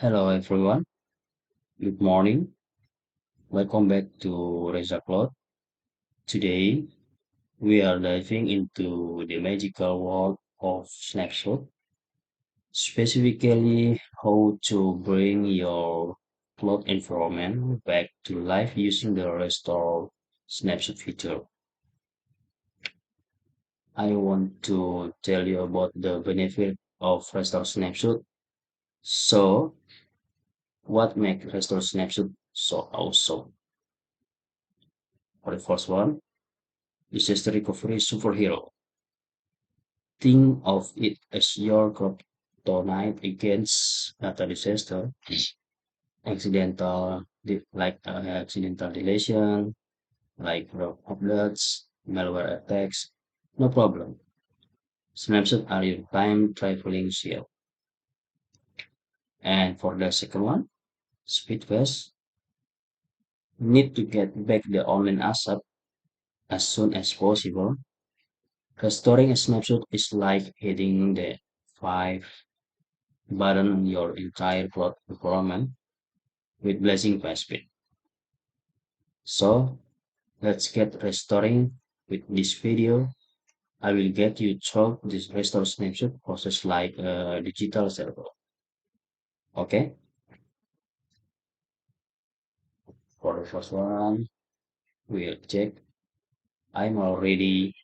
Hello everyone, good morning. Welcome back to Reza Cloud. Today we are diving into the magical world of Snapshot, specifically how to bring your cloud environment back to life using the restore snapshot feature. I want to tell you about the benefit of restore snapshot. So, what makes restore snapshot so awesome? For the first one, disaster recovery superhero. Think of it as your kryptonite against data disaster, accidental deletion, like rogue uploads, malware attacks. No problem. Snapshots are your time traveling shield. And for the second one, speed fast. Need to get back the online asset as soon as possible. Restoring a snapshot is like hitting the five button on your entire cloud environment with blazing fast speed. So let's get restoring with this video. I will get you through this restore snapshot process like a digital server. Okay, for the first one, we'll check. I'm already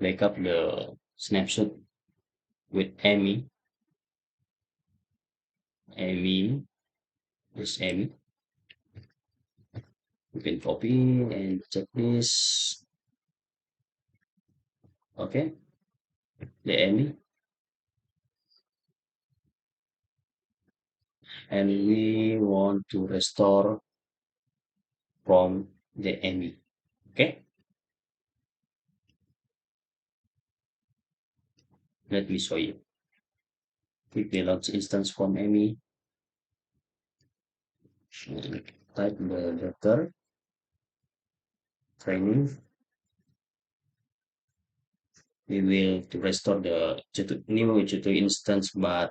backup the snapshot with Amy. Amy, this Amy. You can copy and check this. Okay, the Amy. And we want to restore from the Amy. Okay, let me show you. Click the launch instance from Amy. Type the letter training. We will to restore the new Q2 instance, but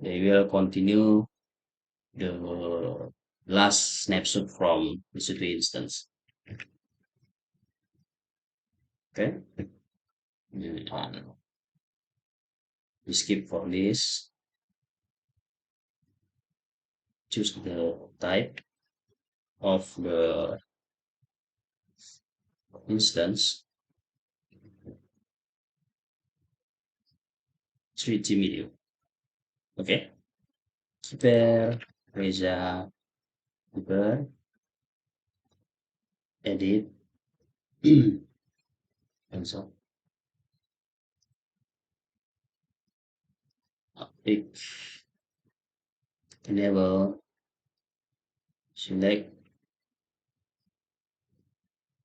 they will continue the last snapshot from the Q2 instance. Okay. And we skip for this. Choose the type of the instance. 3D video. Okay. Keeper, Reza, keeper, edit, and so pick, enable, select,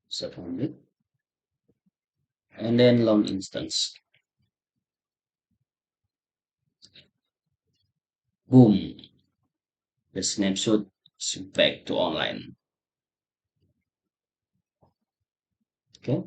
second, and then long instance. Boom, the snapshot is back to online. Okay,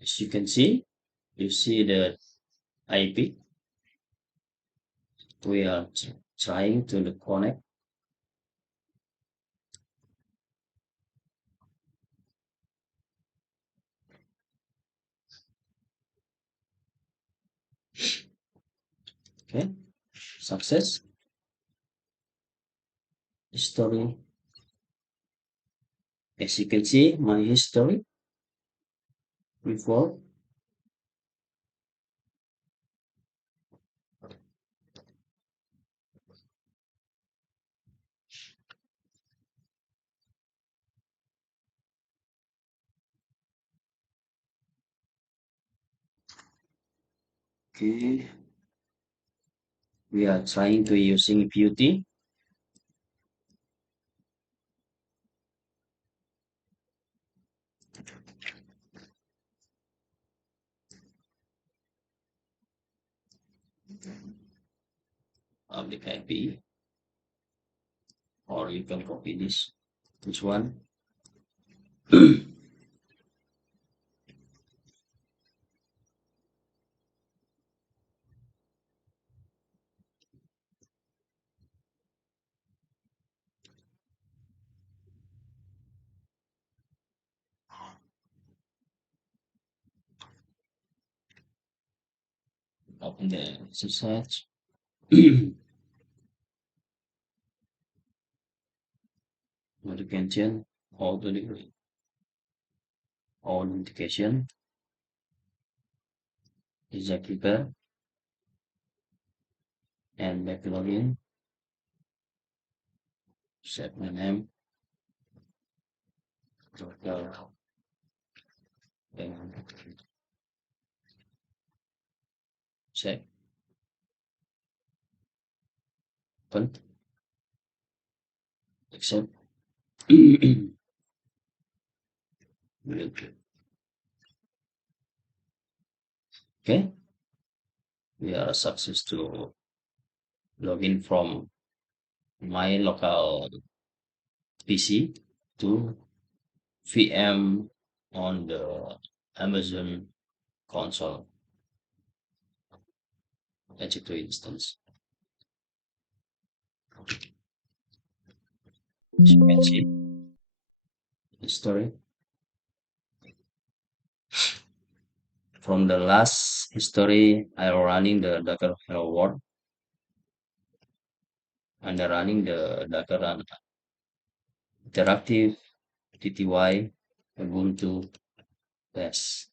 as you can see, you see the IP. We are trying to connect. Okay, success. History. As you can see, my history before. Okay, we are trying to using beauty. Public IP. or you can copy this. Which one? Open the exercise. Notification, auto degree, authentication, exact repair, and back login, set my name, total, and check, open, accept. Okay, we are success to login from my local PC to VM on the Amazon console EC2 instance. As you can see, history from the last history, I running the Docker Hello World and running the Docker Run Interactive TTY Ubuntu test.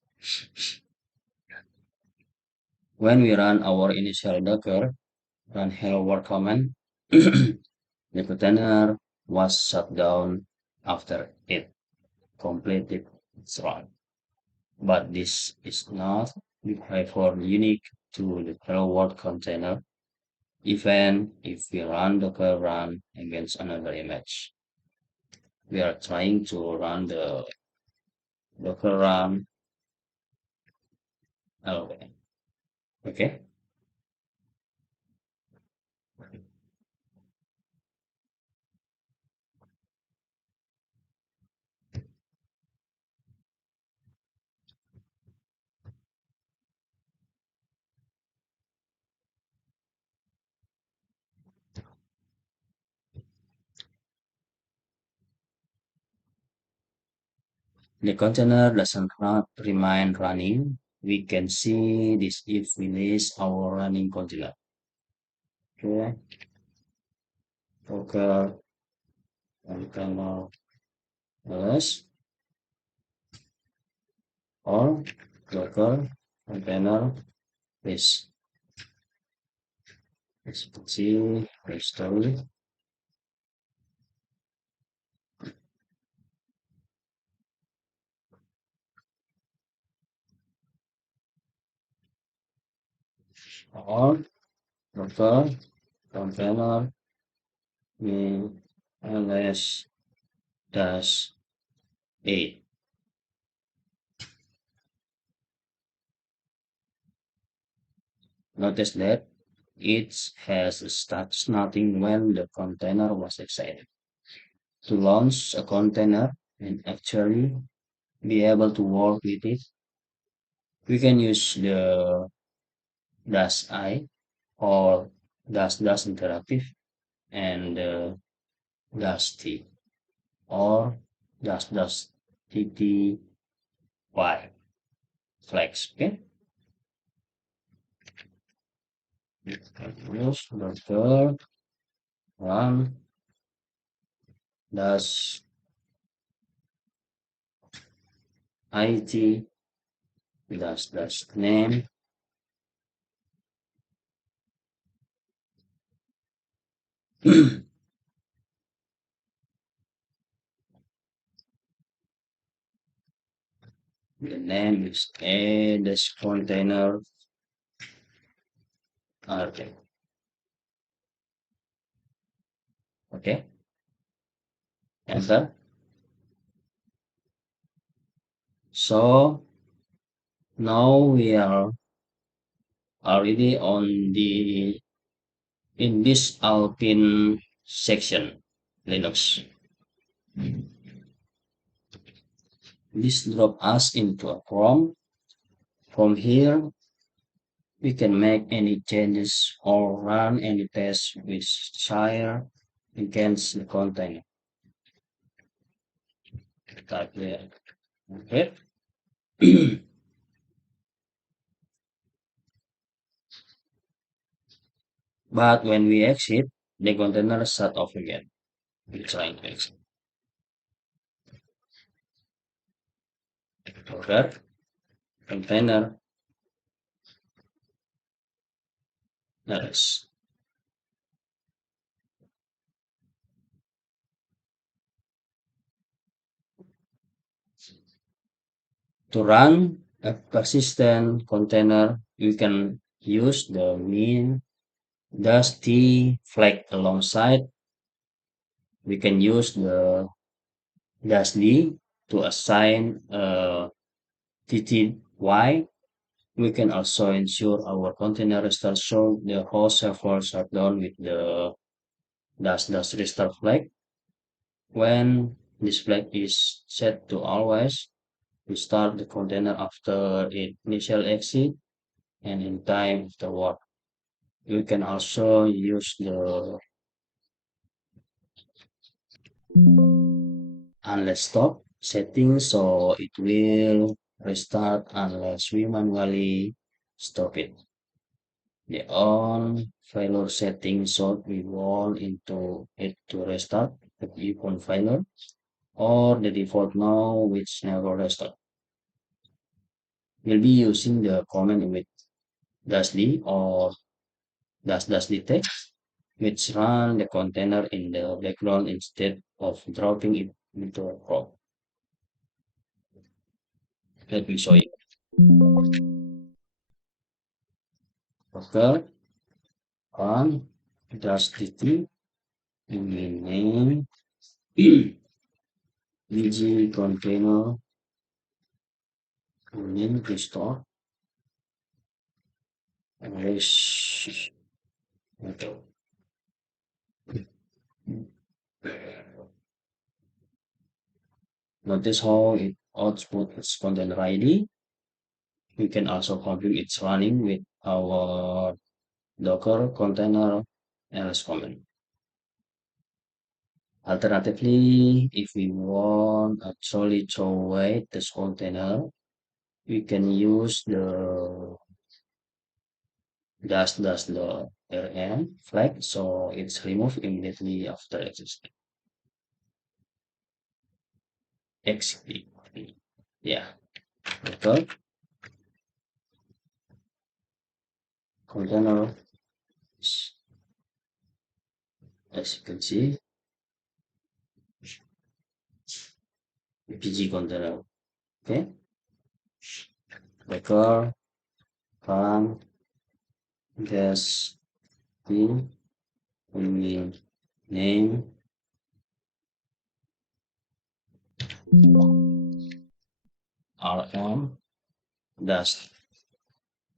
When we run our initial Docker run hello world command, the container was shut down after it completed its run. But this is not behavior unique to the hello world container, even if we run Docker run against another image. We are trying to run the Docker run LW. Okay. The container doesn't remain running. We can see this if we list our running container. Okay. Docker container ls or Docker container list. As you can see, history. Or Docker container ls dash 8. Notice that it has starts nothing when the container was excited. To launch a container and actually be able to work with it, we can use the dash I or dash interactive and dash T or dash TTY flags. Okay. Use the run dash IT dash name. The name is a dash container. Okay. Okay. Enter. So now we are already on the in this Alpine section. Linux. This drop us into a prompt. From here, we can make any changes or run any tests which share against the content. Type there. Okay. But when we exit, the container shut off again. We try to exit. Docker container ls. To run a persistent container, you can use the min dash t flag alongside. We can use the dash d to assign tty. We can also ensure our container restart show the whole server shutdown with the dash dash restart flag. When this flag is set to always, we start the container after its initial exit and in time afterward. You can also use the unless stop setting so it will restart unless we manually stop it. The on failure setting so we want into it to restart the default failure or the default no which never restart. We'll be using the command with dash d or dash dash detect which run the container in the background instead of dropping it into a prompt. Let me show you. Docker run dash dt name bg container name restore hash. Okay. Notice how it outputs its container ID. We can also confirm it's running with our Docker container ls command. Alternatively, if we want a trolley throw away this container, we can use the dash dash the rm flag so it's removed immediately after exit. Yeah, Docker container, as you can see, pg container. Okay, Docker run dash d name rm dash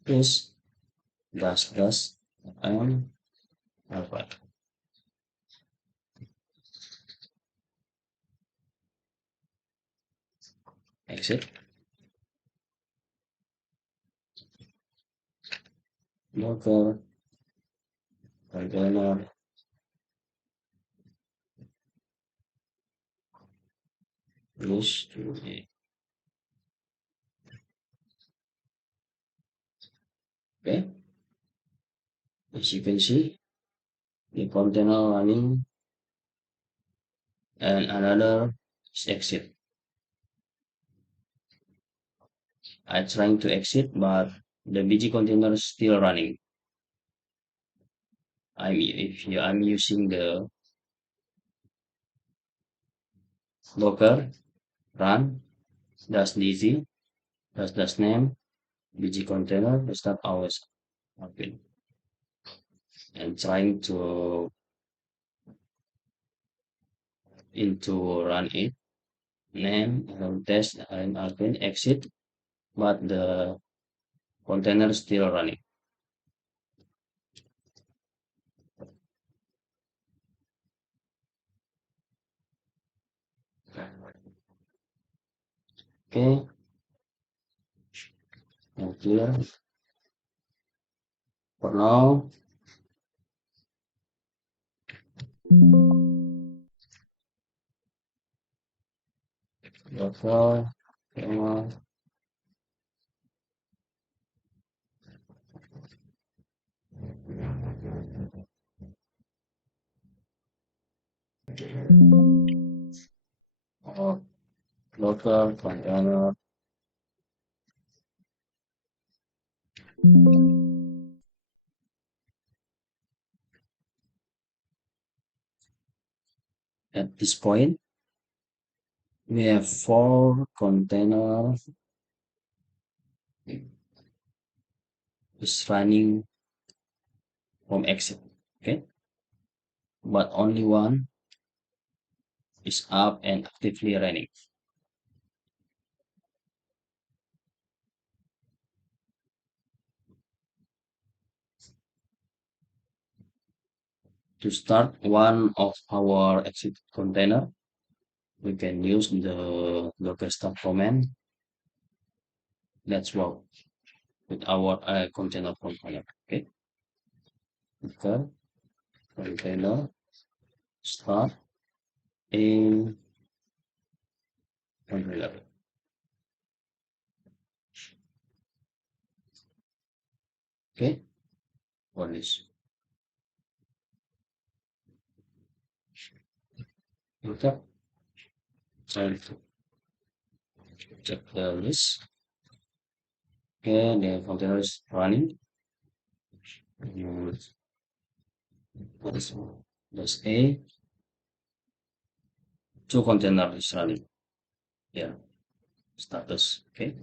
this dash dash m alpha exit. Docker container is to be okay. As you can see, the container running and another is exit. I'm trying to exit, but the BG container is still running. I'm using the Docker run dash dz dash name BG container start always open and trying to into run it name test and open exit, but the container is still running. Okay, and clear for now. Okay, uh, local container. At this point, we have four containers is running from exit. Okay, but only one is up and actively running. To start one of our exit container, we can use the local start command. Let's work with our container component. Okay, local container start in container. Okay, what is okay? Try to check the list. Okay, the container is running. And what is this A? Two container is running. Yeah, status. Okay.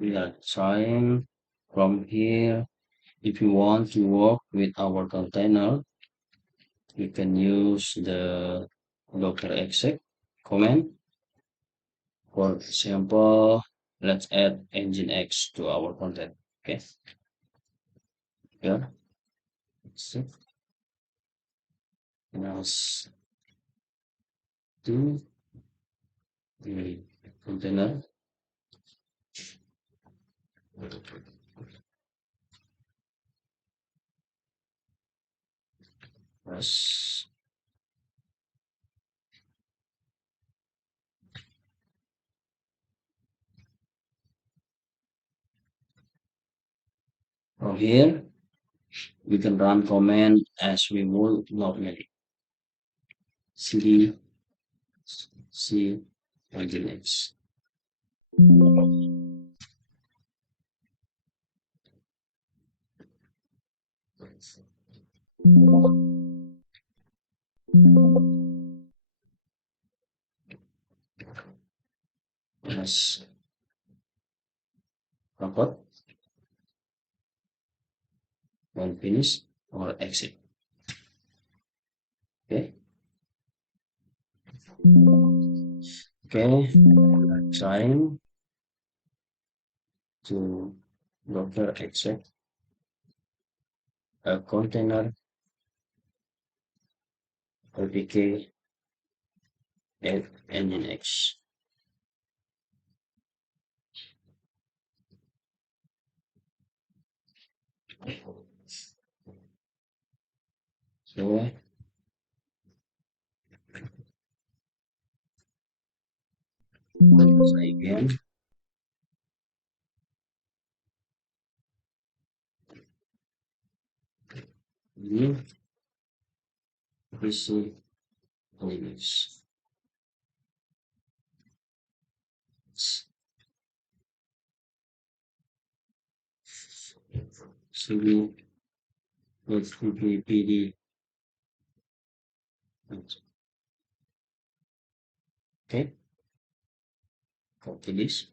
We are trying from here. If you want to work with our container, you can use the local exec command. For example, let's add engine X to our content. Okay, here, exec equals to the container. Yes. From here, we can run command as we would normally. cd c engine X. Yes, robot when finished or exit. Okay. Okay. Trying to docker exec a container apk at nginx. So try again. New PC Linux. cd with pd. Okay. Copy this.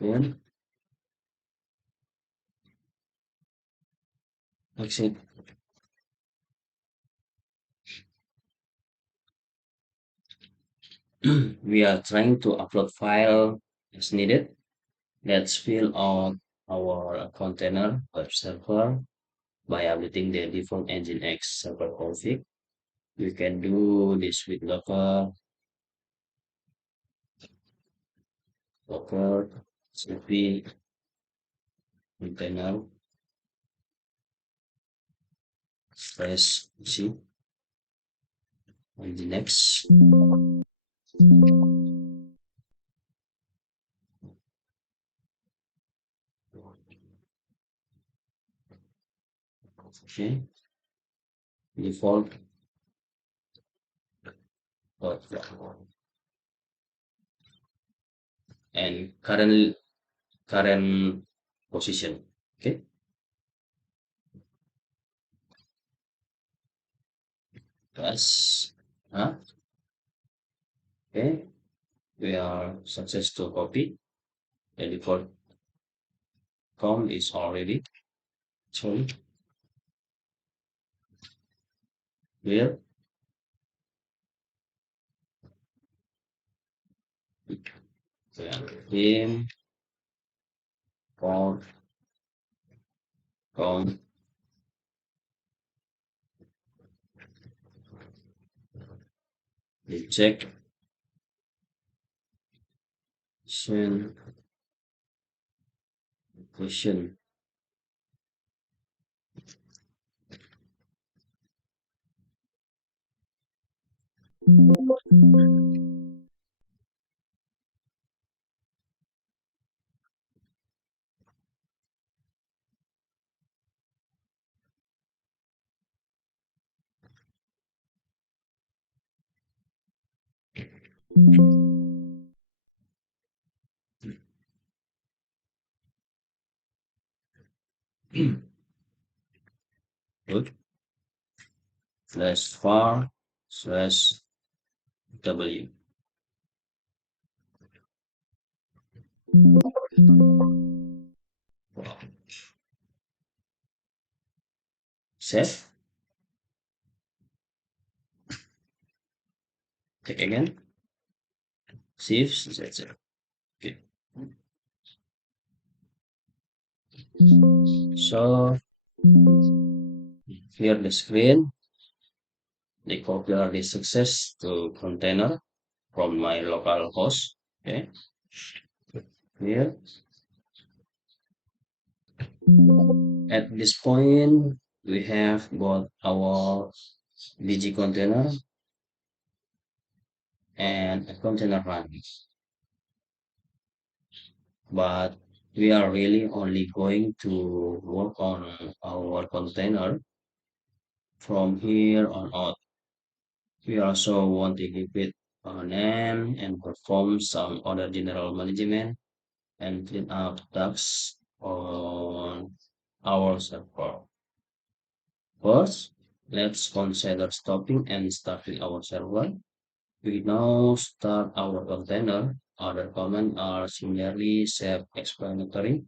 Then Exit. We are trying to upload file as needed. Let's fill out our container web server by updating the default Nginx server config. We can do this with docker cp container slash c Nginx. Okay, default dot and current position. Okay, plus okay, we are success to copy. The default com is already shown here. Him com com reject question question. Good. Slash var slash w. Save. Check again. Saves. That's it. Okay. So here the screen. The copy the success to container from my local host. Okay. Here at this point we have got our BG container and a container run, but we are really only going to work on our container from here on out. We also want to give it a name and perform some other general management and clean up tasks on our server. First, let's consider stopping and starting our server. We now start our container. Other commands are similarly self-explanatory.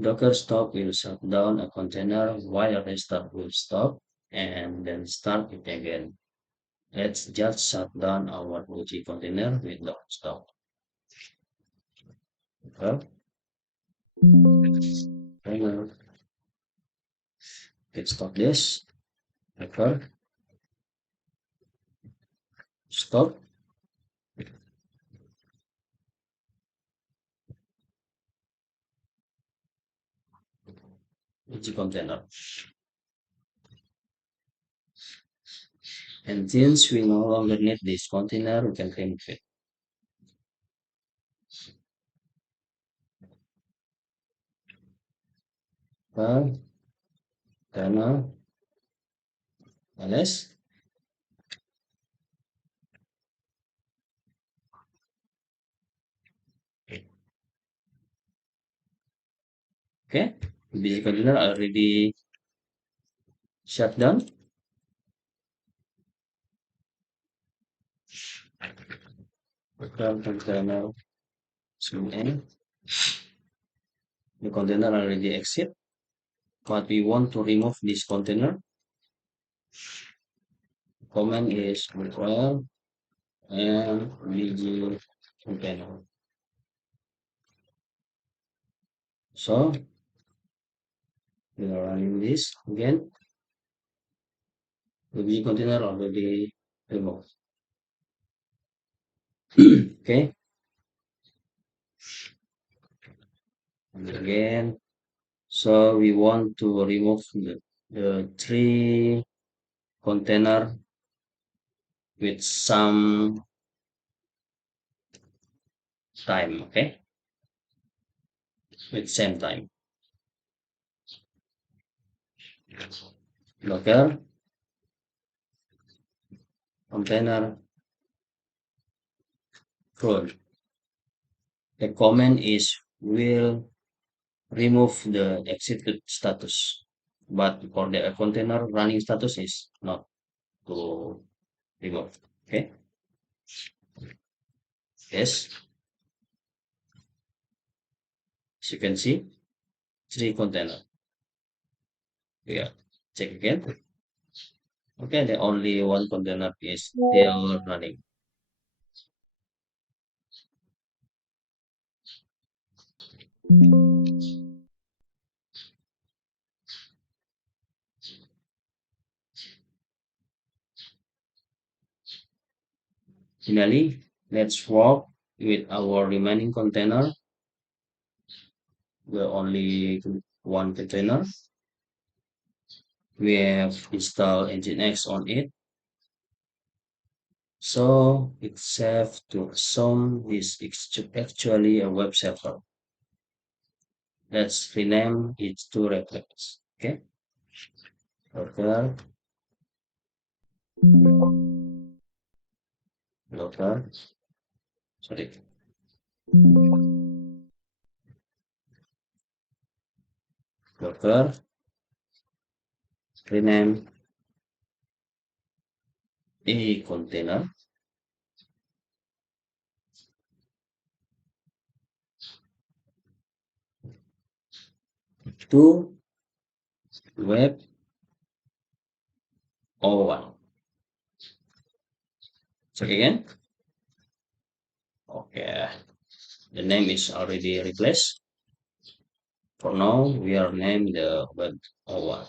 Docker stop will shut down a container while restart will stop and then start it again. Let's just shut down our OG container with docker stop. Okay. Container. Let's stop this. Okay. Stop OG container. And since we no longer need this container, we can remove it. Okay. Container. Ls. Okay. The container already shut down. Container. So, the container already exit. but we want to remove this container. Command is control and bg container. So we are running this again. The bg container already removed. Okay, and again. So we want to remove the three container with some time, okay? With same time. Local container full. The comment is will remove the executed status, but for the container running status is not to remove. Okay. Yes, as you can see, three container. Yeah. Check again. Okay, the only one container is still running. Finally, let's work with our remaining container. The only one container. We have installed Nginx on it. So it's safe to assume this is actually a web server. Let's rename it to Reflex. Okay. Local, local, sorry, local, rename a container to web 01. Check again. Okay. The name is already replaced. For now, we are named the web 01.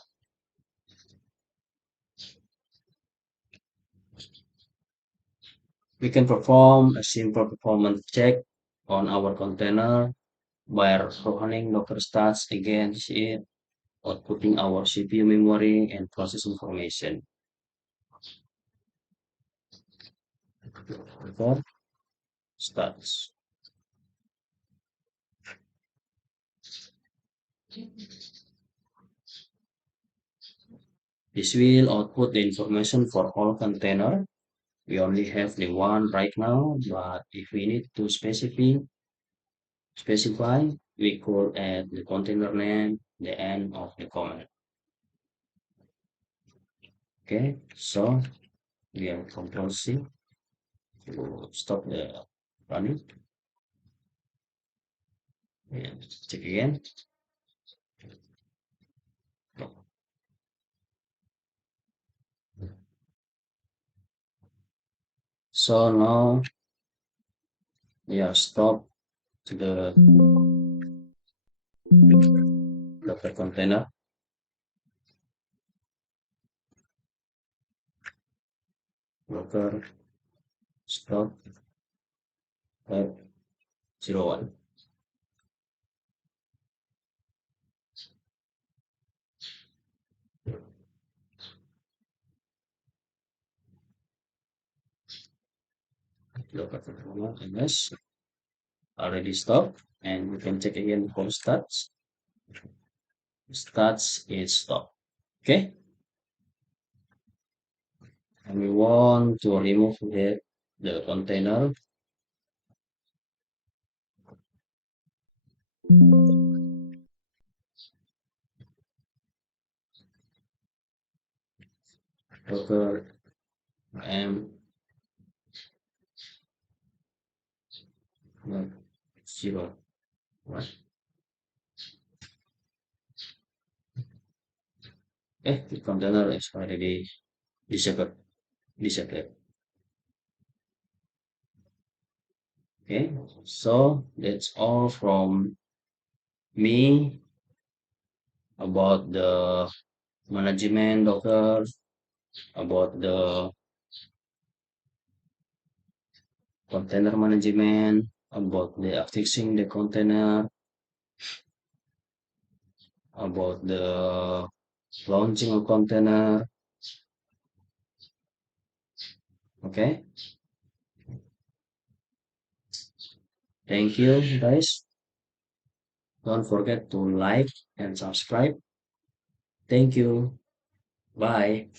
We can perform a simple performance check on our container by running docker stats against it, outputting our CPU memory and process information. Docker stats. This will output the information for all container. We only have the one right now, but if we need to specify, we could add the container name, the end of the comment. Okay, so we have Control C to stop the running. And check again. So now we are stopped to the Docker container. Docker stop 501. Docker container ms already stopped, and we can check again for stats. Stats is stopped. Okay, and we want to remove the container. Docker m 0 1. The container is already disappeared. Disappeared. Okay, so that's all from me about the management Docker, about the container management, about the fixing the container, about the launching a container. Okay, thank you guys. Don't forget to like and subscribe. Thank you. Bye.